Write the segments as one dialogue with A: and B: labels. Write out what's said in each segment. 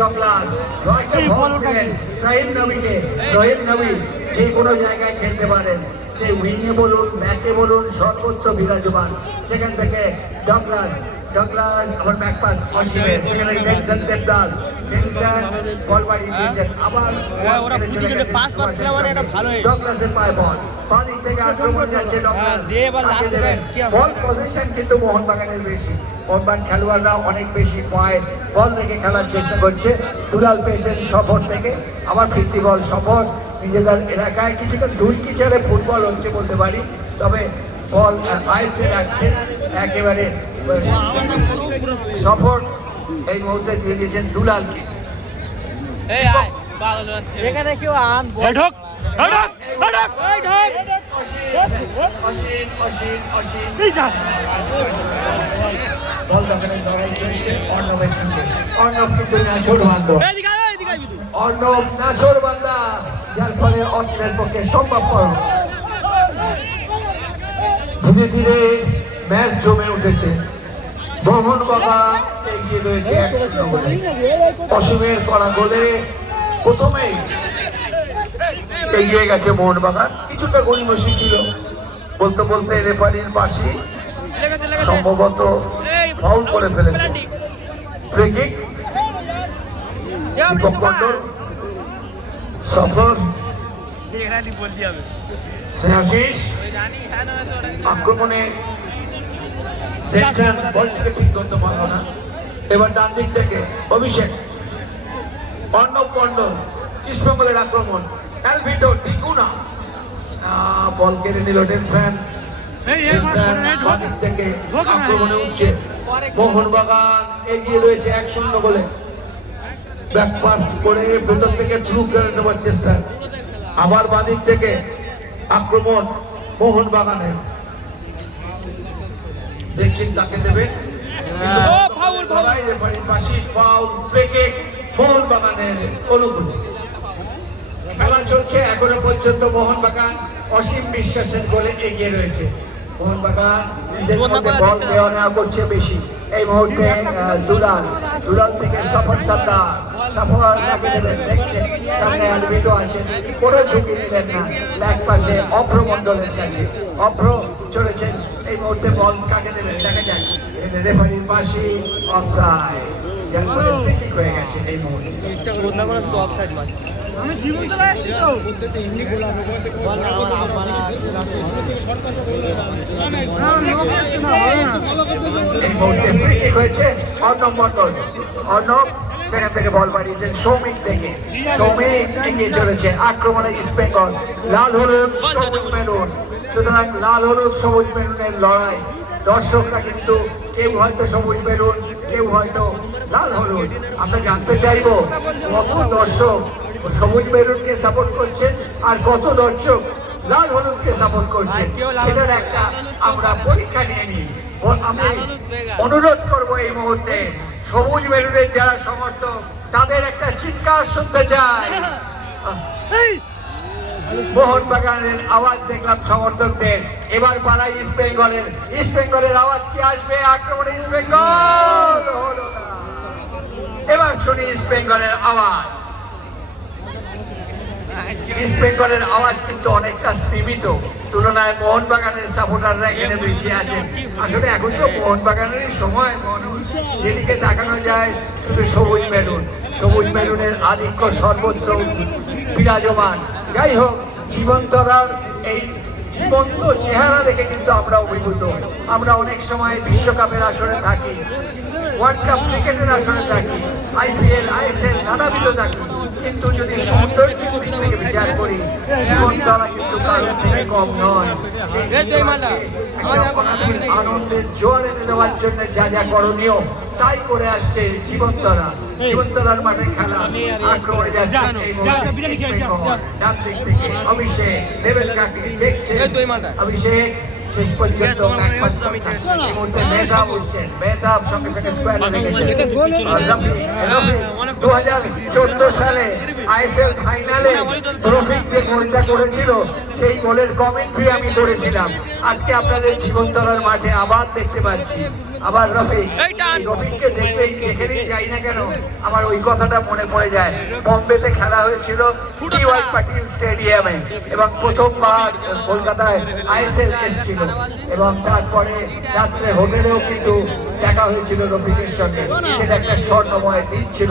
A: Douglas রহিম নবীকে রহিম নবী যে কোনো জায়গায় খেলতে পারেন। সে উইংয়ে বলুন ম্যাচে বলুন সর্বোচ্চ বিরাজমান। সেখান থেকে ডগলাস ডগলাস আমার ব্যাক পাস অসীমের সেখানে টেনশন দেবদাস টেনশন বল বাড়িয়ে দিয়েছেন আবার
B: হ্যাঁ, ওরা বুদ্ধি করে pass pass খেলা মানে এটা ভালোই।
A: ডগলাসের পায়ে বল বাঁ দিক থেকে আক্রমণ যাচ্ছে ডগলাস।
B: দিয়ে এবার এ দেন?
A: বল পজিশন কিন্তু মোহনবাগানের বেশি। মোহনবাগান খেলোয়াড়রা অনেক বেশি পায়। বল রেখে খেলার চেষ্টা করছে। দুলাল পেয়েছেন সফর থেকে। আবার ফিরতি বল সফর। নিজেদের এলাকায় কিছুটা দুর্কি ছেড়ে ফুটবল হচ্ছে বলতে পারি। তবে বল আয়ত্তে রাখছে। একেবারে সফর এই মুহূর্তে দিয়ে দিয়েছেন দুলালকে
B: এখানে কেউ আন
C: ঢোক ঢোক ঢোক।
A: অসীম অসীম অসীম বল দখলের লড়াই চলছে অর্ণবের সঙ্গে অর্ণব কিন্তু নাছোড় বান্ধব
B: এদিকে আয়, এদিকে আয় বিটু।
A: অর্ণব নাছোড় বান্দা। যার ফলে অস্ত্রের পক্ষে সম্ভবপর ধীরে ধীরে ম্যাচ জমে উঠেছে। মোহন বাগান এগিয়ে রয়েছে এক অসীমের করা গোলে প্রথমেই এগিয়ে গেছে মোহনবাগান কিছুটা গড়িমসি ছিল। বলতে বলতে রেফারির পাশে। সম্ভবত ফাউল করে ফেলেছে। সফর
B: এখানে
A: ঠিক করতে পারল না। এবার ডান দিক থেকে অভিষেক অর্ণব মন্ডল ইস্টবেঙ্গলের আক্রমণ অ্যালভিটো আহ, বল কেড়ে নিল টেনশন থেকে। আক্রমণে উঠছে। মোহনবাগান এগিয়ে রয়েছে এক শূন্য বলে করে ভেতর থেকে থ্রু করে নেওয়ার চেষ্টা। আবার বাদিক থেকে আক্রমণ মোহনবাগানের দেখছেন তাকে দেবে
B: ও, ফাউল, ফাউল।
A: রেফারির পাশে ফাউল ফ্রি কিক মোহনবাগানের অনুকূলে খেলা চলছে এখনও পর্যন্ত মোহনবাগান অসীম বিশ্বাসের গোলে এগিয়ে রয়েছে। মোহনবাগান বল দেওয়া নেওয়া করছে বেশি। এই মুহূর্তে দুলাল। দুলাল থেকে সফর সর্দার সফর তাকে দেবেন? দেখছেন সামনে আলবিটো আছেন কোনো ঝুঁকি নিলেন না। ব্যাক পাশে অভ্র মণ্ডলের কাছে। অভ্র চলেছেন এই মুহূর্তে বল কাকে দেবেন দেখা যাক রেফারির পাশে অফসাইড যার ফলে ফ্রি কিক হয়ে গেছে এই মুহূর্তে
B: চোদ না করে শুধু offside মারছে।
C: আমি জীবন চলে আসছি তো
B: বল না, আমার আব্বা না,
C: না, লোক আসছে না, হবে না।
A: এই মুহূর্তে ফ্রি কিক হয়েছে অর্ণব মন্ডল অর্ণব সেখান থেকে বল বাড়িয়েছেন সৌমিক থেকে সৌমিক এগিয়ে চলেছে আক্রমণে ইস্ট বেঙ্গল লাল হলুদ সবুজ মেরুন সুতরাং লাল হলুদ সবুজ মেরুনের লড়াই। দর্শকরা কিন্তু কেউ হয়তো সবুজ মেরুন কেউ হয়তো লাল হলুদ। আমরা জানতে চাইব কত দর্শক সবুজ মেরুনকে সাপোর্ট করছেন আর কত দর্শক লাল হলুদকে সাপোর্ট করছেন। সেটার একটা আমরা পরীক্ষা নিয়ে নিই। আমি অনুরোধ করব এই মুহূর্তে সবুজ মেরুনের যারা সমর্থক তাদের একটা চিৎকার শুনতে চাই। মোহন বাগানের আওয়াজ দেখলাম সমর্থকদের। এবার পাড়ায় ইস্ট বেঙ্গলের ইস্ট বেঙ্গলের আওয়াজ কি আসবে? আক্রমণে ইস্ট বেঙ্গল এবার শুনি ইস্ট বেঙ্গলের আওয়াজ। ইস্ট বেঙ্গলের আওয়াজ কিন্তু অনেকটা স্তীমিত তুলনায় মোহনবাগানের সাপোর্টাররা এখানে বেশি আছেন আসলে এখন তো মোহনবাগানেরই সময় মানুষ যেদিকে তাকানো যায়, শুধু সবুজ মেরুন। সবুজ মেরুনের আধিক্য সর্বত্র বিরাজমান। যাই হোক জীবন্তরার এই জীবন্ত চেহারা দেখে কিন্তু আমরা অভিভূত আমরা অনেক সময় বিশ্বকাপের আসরে থাকি ওয়ার্ল্ড কাপ ক্রিকেটের আসরে থাকি আইপিএল আইএসএল নানাবিধ থাকি। কিন্তু যদি সৌন্দর্যের দিক থেকে বিচার করি জীবন দ্বারা কিন্তু কারোর থেকে কম নয়। আনন্দের জোয়ার এনে দেওয়ার জন্য যা যা করণীয় তাই করে আসছে জীবন্তরা জীবন্তরার মাঠে খেলা আক্রমণে যাচ্ছে অভিষেক দেবেন কাকে দেখছে। অভিষেক শেষ পর্যন্ত ব্যাক পাস করতে এই মুহূর্তে মেহতাব উঠছেন মেহতাব সঙ্গে সঙ্গে স্কোয়ারে রেখেছেন আর রফি রফি দু হাজার চোদ্দ সালে আইএসএল ফাইনালে রফিক যে গোলটা করেছিল সেই গোলের কমেন্ট্রি আমি করেছিলাম। আজকে আপনাদের জীবনতলার মাঠে আবার দেখতে পাচ্ছি। আবার রফিক রফিককে দেখলেই যেখানেই যাই না কেন আমার ওই কথাটা মনে পড়ে যায়। বম্বেতে খেলা হয়েছিল
B: ফুটো
A: টি ওয়াই পাটিল স্টেডিয়ামে এবং প্রথমবার কলকাতায় আইএসএল এসেছিল। এবং তারপরে রাত্রে হোটেলেও কিন্তু দেখা হয়েছিল রফিকের সঙ্গে। সেটা একটা স্বর্ণময় দিন ছিল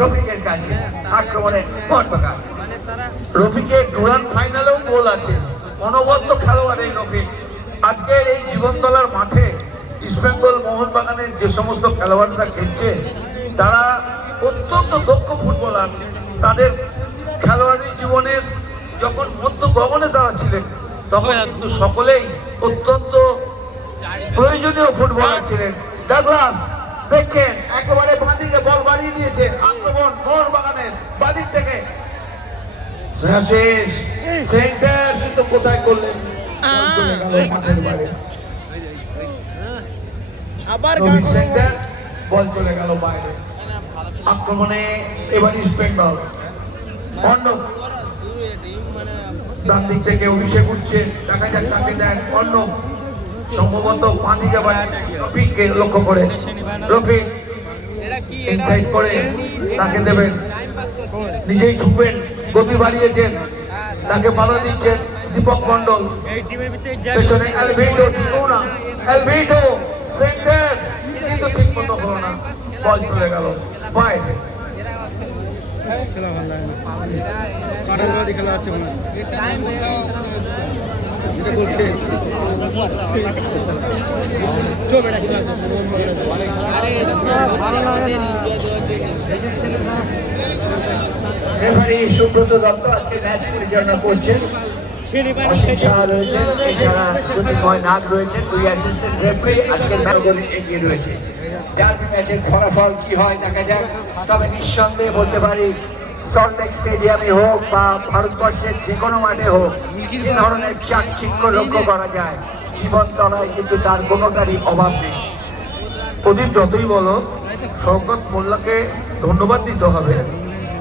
A: রফিকের কাছে। আক্রমণে মোহনবাগান
B: মানে তারা
D: রফিকের ডুরান ফাইনালেও গোল আছে। অনবদ্য খেলোয়াড় এই রফিক। আজকের এই জীবনতলার মাঠে ইস্টবেঙ্গল মোহনবাগানের যে সমস্ত খেলোয়াড়রা খেলছে তারা অত্যন্ত দক্ষ ফুটবলার। তাদের খেলোয়াড়ি জীবনের যখন মধ্য গগনে তারা ছিলেন তখন কিন্তু সকলেই অত্যন্ত প্রয়োজনীয় ফুটবলার ছিলেন। ডাগলাস দেখছেন একেবারে বাঁদিকে বল বাড়িয়ে দিয়েছে আক্রমণ মোহনবাগানের বাদিক থেকে। শেষ। সেন্টার কিন্তু কোথায় করলেন? বল চলে গেল মাঠের বাইরে।
B: আবার
D: সেন্টার বল চলে গেল বাইরে। আক্রমণে এবার ইস্ট বেঙ্গল। অন্য। ডান দিক থেকে অভিষেক উঠছে। দেখা যাক কাকে দেন। অন্য। সম্ভবত পানি যাবার রফিককে লক্ষ্য করে। রফিক ইনসাইড করে, তাকে দেবেন। নিজেই ছুপেন, গতি বাড়িয়েছেন, তাকে বাধা দিচ্ছেন দীপক মন্ডল পেছনে অ্যালভিটো টিকুনা অ্যালভিটো সেন্টার। কিন্তু ঠিক মতো হলো না। বল চলে গেল। বাইরে
C: খেলা ভালো লাগে না খেলা হচ্ছে যেটা
A: রেফারি সুব্রত দত্ত আজকে ম্যাচ পরিচালনা করছেন। এছাড়া নাগ দুই অ্যাসিস্ট্যান্ট রেফারি এগিয়ে রয়েছে। ম্যাচের ফলাফল কি হয় দেখা যাক তবে নিঃসন্দেহে বলতে পারি সল্টলেক স্টেডিয়ামে হোক বা ভারতবর্ষের যে কোনো মাঠে হোক এই ধরনের চাকচিক্য লক্ষ্য করা যায়। জীবন তলায় কিন্তু তার কোনো কোনোটারই অভাব নেই।
D: প্রদীপ যতই বলো শওকত মোল্লাকে ধন্যবাদ দিতে হবে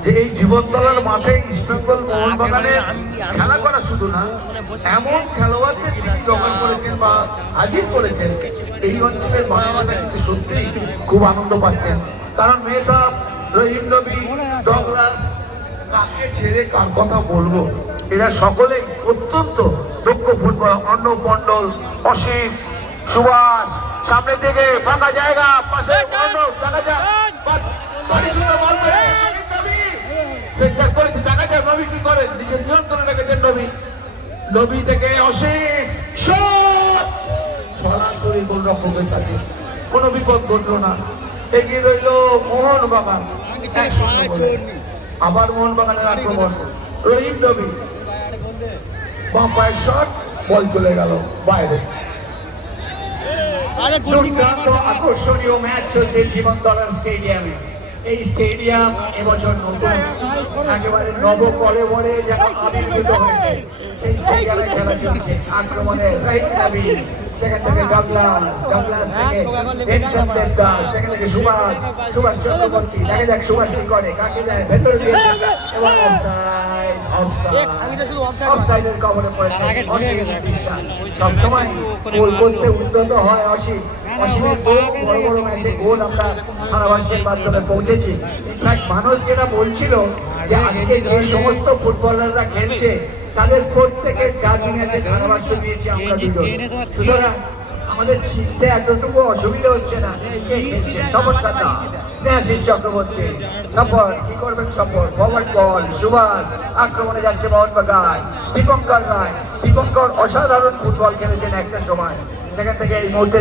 D: যে এই জীবনতলার মাঠে ইস্টবেঙ্গল মোহনবাগানের খেলা করা শুধু না এমন খেলোয়াড়কে তিনি জোগাড় করেছেন বা হাজির করেছেন এই অঞ্চলের মানুষরা কিন্তু সত্যি খুব আনন্দ পাচ্ছেন। কারণ মেহতাব রহিম নবী ডগলাস কাকে ছেড়ে কার কথা বলব? এরা সকলেই অত্যন্ত দক্ষ ফুটবল অর্ণব মণ্ডল অসীম সুভাষ। সামনের দিকে ফাঁকা জায়গা পাশে দেখা নবী। সেন্টার করেছে দেখা যাক নবী কি করে। নিজের নিয়ন্ত্রণে রেখেছেন নবী নবী থেকে অসীম! সরাসরি কাছে। কোনো বিপদ ঘটলো না। এগিয়ে রইল মোহন বাগান। আবার মোহন বাগানের আক্রমণ। রহিম নবী বাম পায়ের শট বল চলে গেল বাইরে।
A: দুর্দান্ত আকর্ষণীয় ম্যাচ চলছে জীবনতলার স্টেডিয়ামে। এই স্টেডিয়াম এবছর নতুন। একেবারে নবকলেবরে যেন আবির্ভূত হয়েছে। সেই স্টেডিয়ামে খেলা চলছে। আক্রমণে রাহিম নবী সেখান থেকে ডগলাস ডগলাস থেকে ভিনসেন্ট দেবদাস সেখান থেকে সুভাষ সুভাষ চক্রবর্তী। দেখা যাক সুভাষ কি করে কাকে দেয় ভেতরে দিয়ে এবং অফসাইড অফসাইড অফসাইডের কবলে পড়েছে। অসীম বিশ্বাস। সবসময় গোল করতে উদ্যত হয় অসীম। অসীমের গোল বড় বড় ম্যাচে গোল আমরা ধারাভাষ্যের মাধ্যমে পৌঁছেছি। ইনফ্যাক্ট মানুষ যেটা বলছিল যে আজকে যে সমস্ত ফুটবলাররা খেলছে তাদের প্রত্যেকের ডার্বি আছে ধারাভাষ্য দিয়েছি আমরা দুজন। সুতরাং আমাদের চিনতে এতটুকু অসুবিধা হচ্ছে না। সমস্যাটা স্নেহাশিস চক্রবর্তী। সফর কি করবেন সফর? ভবন বল সুভাষ আক্রমণে যাচ্ছে মোহনবাগান দীপঙ্কর রায়। দীপঙ্কর অসাধারণ ফুটবল খেলেছেন একটা সময়। সেখান থেকে এই মুহূর্তে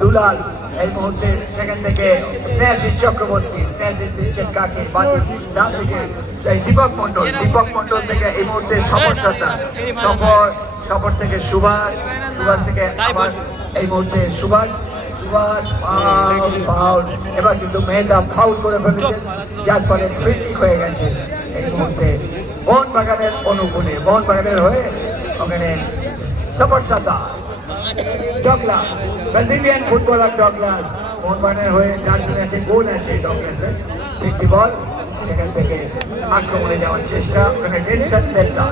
A: দুলাল এই মুহূর্তে সেখান থেকে স্নেহাশিস চক্রবর্তী স্নেহাশিস দিচ্ছেন কাকে? বাকি ডান এই দীপক মন্ডল দীপক মন্ডল থেকে এই মুহূর্তে সমস্যাটা সফর সফর থেকে সুভাষ সুভাষ থেকে আবার এই মুহূর্তে সুভাষ সুভাষ এবার কিন্তু মেহতা ফাউল করে ফেলেছেন যার ফলে ফ্রি হয়ে গেছে এই মুহূর্তে। মোহনবাগানের অনুকূলে, মোহনবাগানের হয়ে ওখানে সমস্যাটা ডগলাস ব্রাজিলিয়ান ফুটবলার ডগলাস মোহনবাগানের হয়ে ডানপিন আছে গোল আছে ডগলাসের একটি বল সেখান থেকে আক্রমণে যাওয়ার চেষ্টা। ওখানে টেনশন দেন না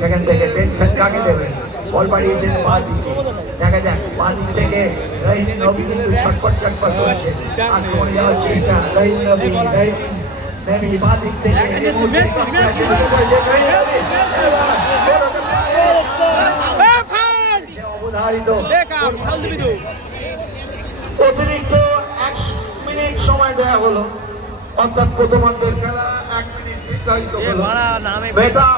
A: সেখান থেকে টেনশন কাকে দেবেন বল বাড়িয়েছেন পা দিকে দেখা যাক পা দিক থেকে রহিম নবী কিন্তু ছটপট ছটপট করেছে। আক্রমণে যাওয়ার চেষ্টা রহিম নবী রহিম নবী পা দিক থেকে অবধারিত
D: অতিরিক্ত এক মিনিট সময় দেওয়া হলো। অর্থাৎ প্রথমার্ধের খেলা এক মিনিট নির্ধারিত হলো। মেধা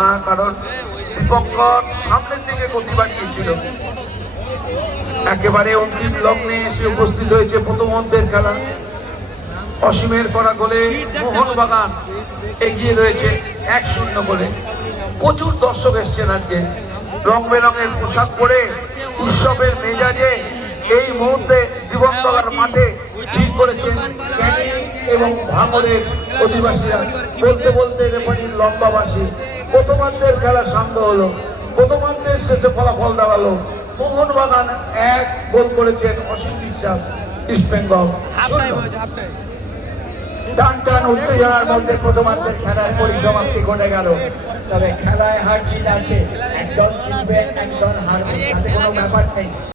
D: না কারণ সামনের দিকে গতি বাড়িয়েছিল একেবারে অন্তিম লগ্নে এসে উপস্থিত হয়েছে প্রথম অর্ধের খেলা। অসীমের করা গোলে মোহনবাগান এগিয়ে রয়েছে এক শূন্য গোলে। প্রচুর দর্শক এসছেন আজকে। রং বেরঙের পোশাক পরে উৎসবের মেজাজে এই মুহূর্তে জীবনতলার মাঠে ঠিক করেছেন এবং ভাঙরের অধিবাসীরা। বলতে বলতে রেফারির লম্বাবাসী। প্রথমার্ধের খেলা শান্ত হলো। প্রথমার্ধের শেষে ফলাফল দাঁড়াল। মোহনবাগান এক গোল করেছেন অসীম বিশ্বাস, ইস্ট বেঙ্গল।
A: টান টান উত্তেজনার মধ্যে প্রথমার্ধের খেলার পরিসমাপ্তি ঘটে গেল। তবে খেলায় হার জিত আছে। একদল জিতবে, একদল হারবে কোনো ব্যাপার নেই।